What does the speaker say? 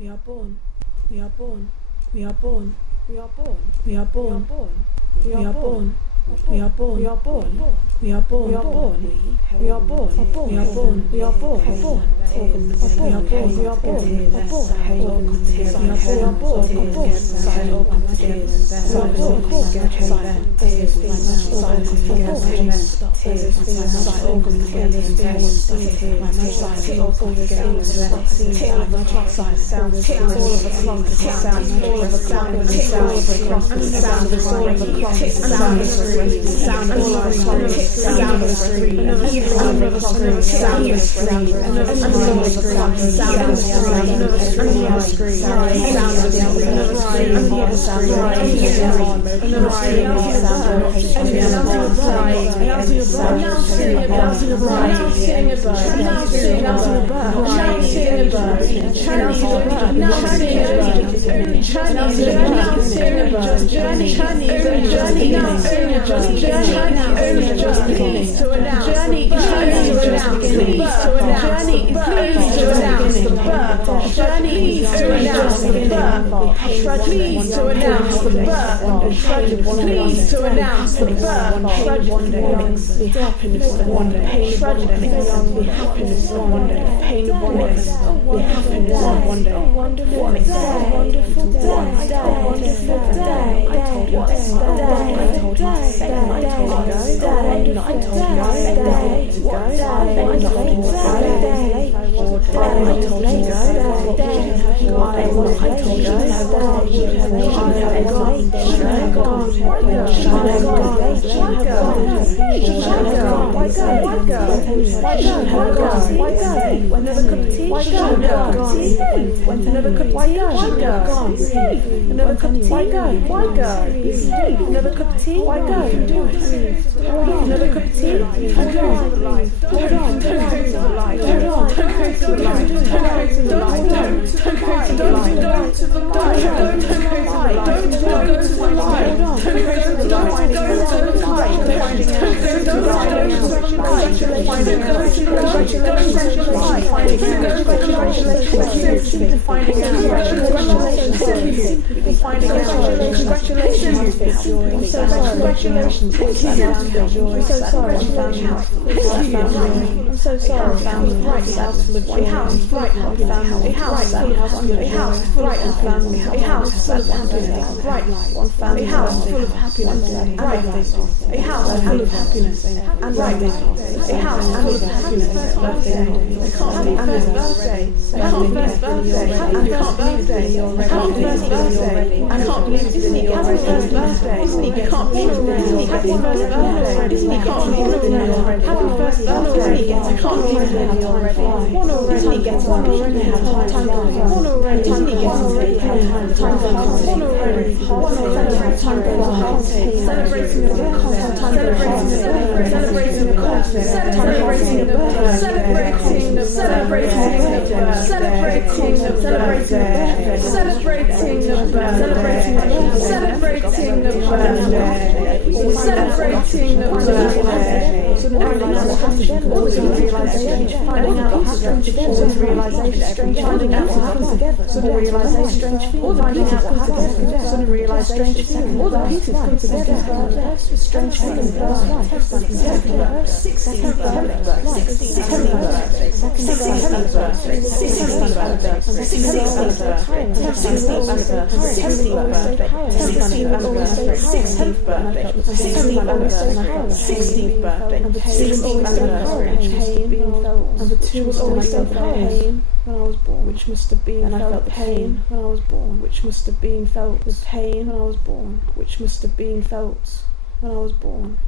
We are born. We are born. We are born. We are born. We are born. We are born. We are born. We are born. We are born. We are born. We are born. We are born. We are born. We are born. We are born. We are born. Which must have been felt the pain when I was born, which must have been felt the pain when I was born, which must have been felt when I was born.